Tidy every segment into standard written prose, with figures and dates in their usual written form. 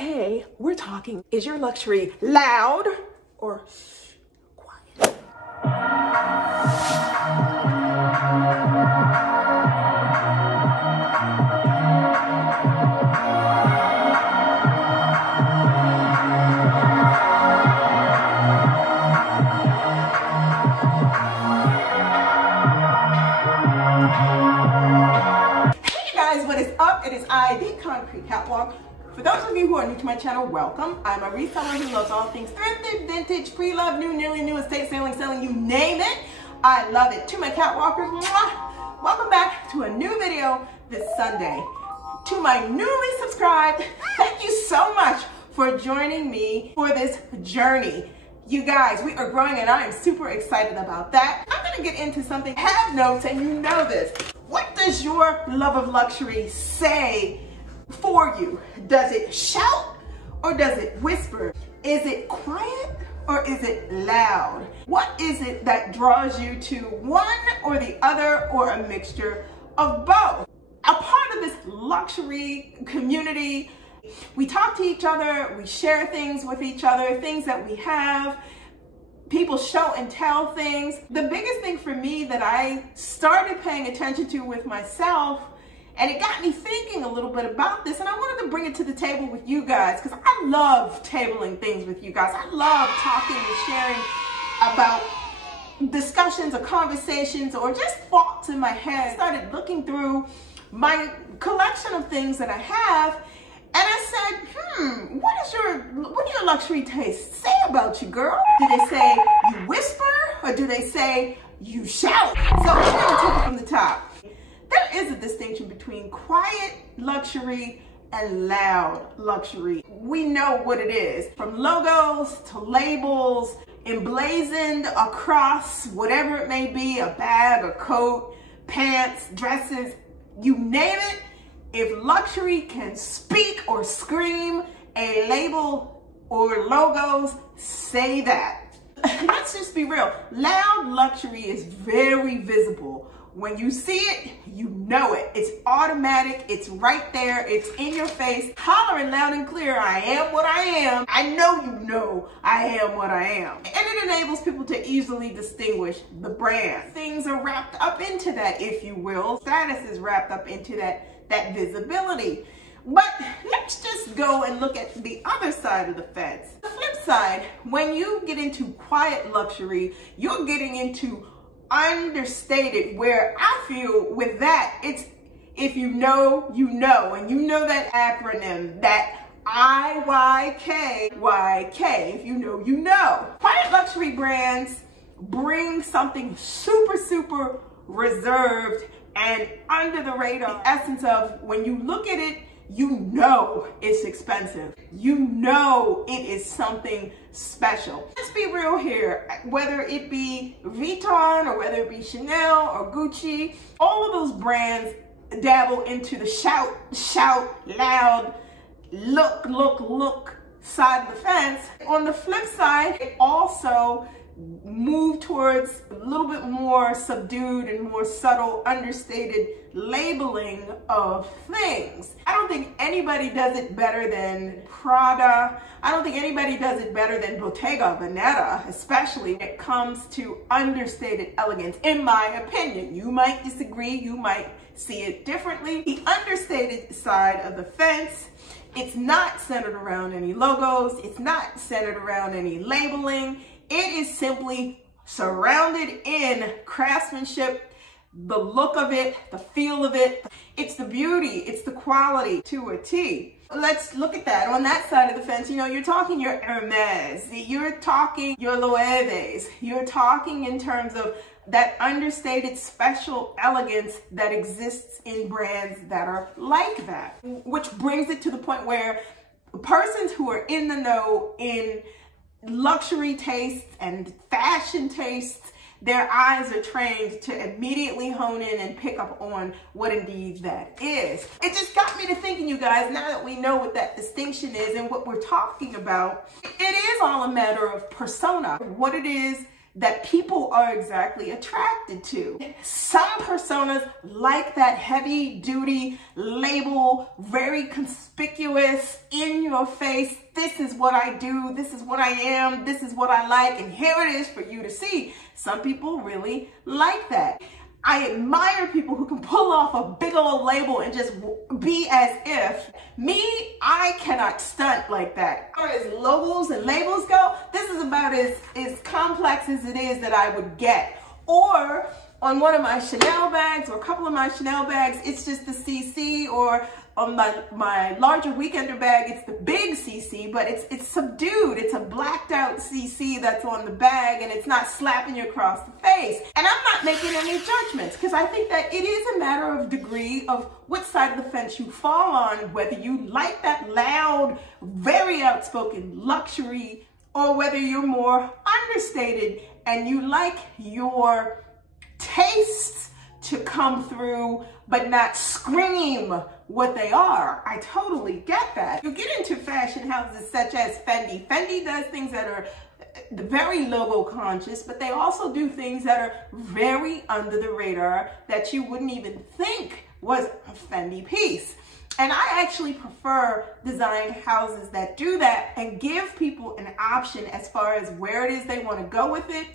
Today, we're talking, is your luxury loud or quiet? Hey guys, what is up? It is I, the Concrete Catwalk. For those of you who are new to my channel, welcome. I'm a reseller who loves all things thrifted, vintage, pre-loved, new, nearly new, estate selling, you name it. I love it. To my catwalkers, mwah, welcome back to a new video this Sunday. To my newly subscribed, thank you so much for joining me for this journey. You guys, we are growing and I am super excited about that. I'm gonna get into something, have notes, and you know this. What does your love of luxury say for you? Does it shout or does it whisper? Is it quiet or is it loud? What is it that draws you to one or the other, or a mixture of both? A part of this luxury community, we talk to each other, we share things with each other, things that we have. People show and tell things. The biggest thing for me that I started paying attention to with myself, and it got me thinking a little bit about this, and I wanted to bring it to the table with you guys because I love tabling things with you guys. I love talking and sharing about discussions or conversations or just thoughts in my head. I started looking through my collection of things that I have, and I said, what do your luxury tastes say about you, girl? Do they say you whisper or do they say you shout? So I'm gonna take it from the top. There is a distinction between quiet luxury and loud luxury. We know what it is. From logos to labels, emblazoned across whatever it may be, a bag, a coat, pants, dresses, you name it. If luxury can speak or scream, a label or logos say that. Let's just be real. Loud luxury is very visible. When you see it, you know it. It's automatic. It's right there. It's in your face. Hollering loud and clear, I am what I am. I know you know I am what I am. And it enables people to easily distinguish the brand. Things are wrapped up into that, if you will. Status is wrapped up into that visibility. But let's just go and look at the other side of the fence. The flip side, when you get into quiet luxury, you're getting into understated, where I feel with that, it's if you know, you know, and you know that acronym, that IYKYK, if you know, you know. Quiet luxury brands bring something super, super reserved and under the radar. The essence of when you look at it, you know it's expensive. You know it is something special. Let's be real here. Whether it be Vuitton or whether it be Chanel or Gucci, all of those brands dabble into the shout, loud, look side of the fence. On the flip side, it also move towards a little bit more subdued and more subtle, understated labeling of things. I don't think anybody does it better than Prada. I don't think anybody does it better than Bottega Veneta, especially when it comes to understated elegance, in my opinion. You might disagree, you might see it differently. The understated side of the fence, it's not centered around any logos, it's not centered around any labeling. It is simply surrounded in craftsmanship, the look of it, the feel of it. It's the beauty, it's the quality to a T. Let's look at that. On that side of the fence, you know, you're talking your Hermes, you're talking your Loeves, you're talking in terms of that understated special elegance that exists in brands that are like that. Which brings it to the point where persons who are in the know in luxury tastes and fashion tastes, their eyes are trained to immediately hone in and pick up on what indeed that is. It just got me to thinking, you guys, now that we know what that distinction is and what we're talking about, it is all a matter of persona, what it is that people are exactly attracted to. Some personas like that heavy duty label, very conspicuous, in your face. This is what I do. This is what I am. This is what I like. And here it is for you to see. Some people really like that. I admire people who can pull off a big old label and just be as if. Me, I cannot stunt like that. As far as logos and labels go, this is about as complex as it is that I would get. Or on one of my Chanel bags or a couple of my Chanel bags, it's just the CC, or on my larger weekender bag, it's the big CC, but it's subdued. It's a blacked out CC that's on the bag, and it's not slapping you across the face. And I'm not making any judgments, because I think that it is a matter of degree of which side of the fence you fall on, whether you like that loud, very outspoken luxury, or whether you're more understated and you like your tastes to come through but not scream what they are. I totally get that. You get into fashion houses such as Fendi. Fendi does things that are very logo conscious, but they also do things that are very under the radar that you wouldn't even think was a Fendi piece. And I actually prefer design houses that do that and give people an option as far as where it is they want to go with it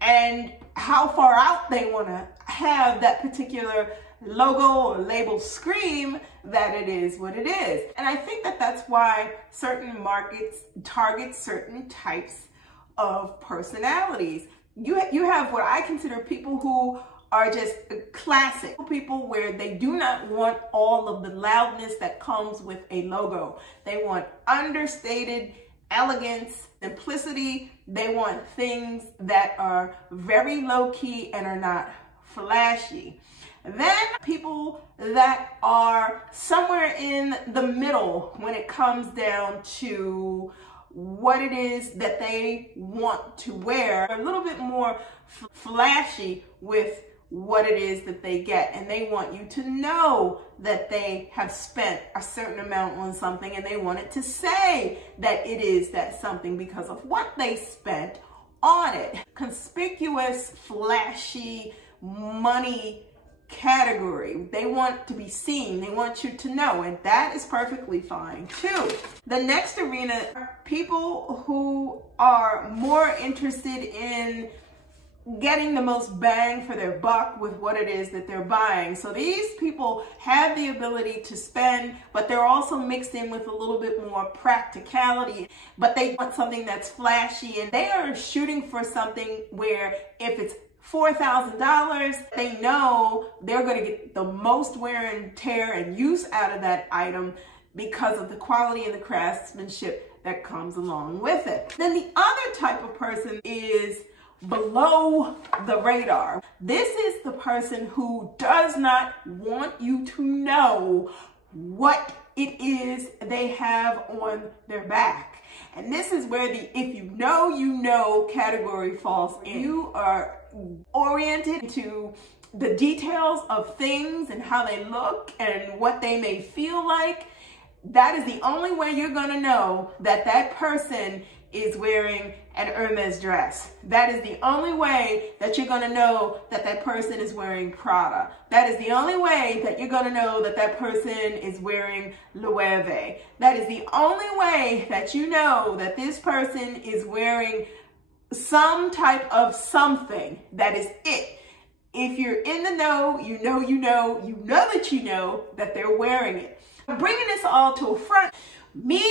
and how far out they want to have that particular logo or label scream that it is what it is. And I think that that's why certain markets target certain types of personalities. You have what I consider people who are just classic people, where they do not want all of the loudness that comes with a logo. They want understated elegance, simplicity. They want things that are very low-key and are not flashy. Then people that are somewhere in the middle when it comes down to what it is that they want to wear, a little bit more flashy with what it is that they get, and they want you to know that they have spent a certain amount on something, and they want it to say that it is that something because of what they spent on it. Conspicuous, flashy, money category. They want to be seen. They want you to know, and that is perfectly fine too. The next arena are people who are more interested in getting the most bang for their buck with what it is that they're buying. So these people have the ability to spend, but they're also mixed in with a little bit more practicality, but they want something that's flashy, and they are shooting for something where if it's $4,000, they know they're going to get the most wear and tear and use out of that item because of the quality and the craftsmanship that comes along with it. Then the other type of person is below the radar. This is the person who does not want you to know what it is they have on their back. And this is where the if you know category falls in. You are oriented to the details of things and how they look and what they may feel like. That is the only way you're going to know that that person is wearing an Hermes dress. That is the only way that you're going to know that that person is wearing Prada. That is the only way that you're going to know that that person is wearing Loewe. That is the only way that you know that this person is wearing some type of something. That is it. If you're in the know, you know that you know that they're wearing it. Bringing this all to a front, me,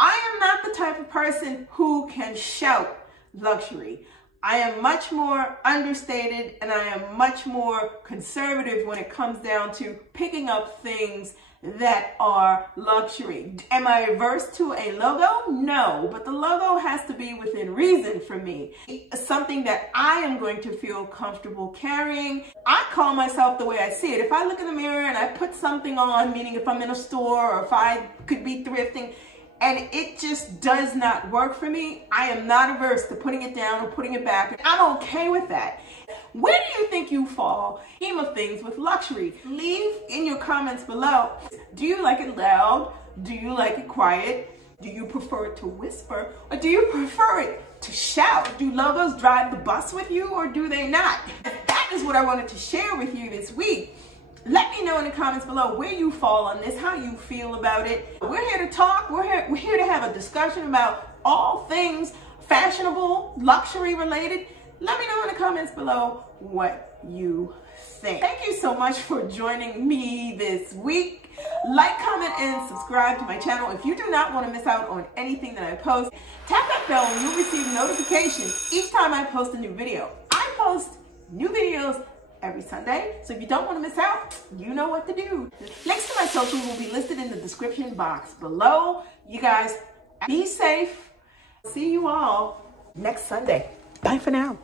I am not the type of person who can shout luxury. I am much more understated, and I am much more conservative when it comes down to picking up things that are luxury. Am I averse to a logo? No, but the logo has to be within reason for me. Something that I am going to feel comfortable carrying. I call myself the way I see it. If I look in the mirror and I put something on, meaning if I'm in a store or if I could be thrifting, and it just does not work for me, I am not averse to putting it down or putting it back. I'm okay with that. Where do you think you fall in the scheme of things with luxury? Leave in your comments below. Do you like it loud? Do you like it quiet? Do you prefer it to whisper, or do you prefer it to shout? Do logos drive the bus with you, or do they not? That is what I wanted to share with you this week. Let me know in the comments below where you fall on this, how you feel about it. We're here to talk. We're here to have a discussion about all things fashionable, luxury related. Let me know in the comments below what you think. Thank you so much for joining me this week. Like, comment, and subscribe to my channel if you do not want to miss out on anything that I post. Tap that bell and you'll receive notifications each time I post a new video. I post new videos every Sunday, so if you don't want to miss out, you know what to do. Links to my socials will be listed in the description box below. You guys be safe. See you all next Sunday. Bye for now.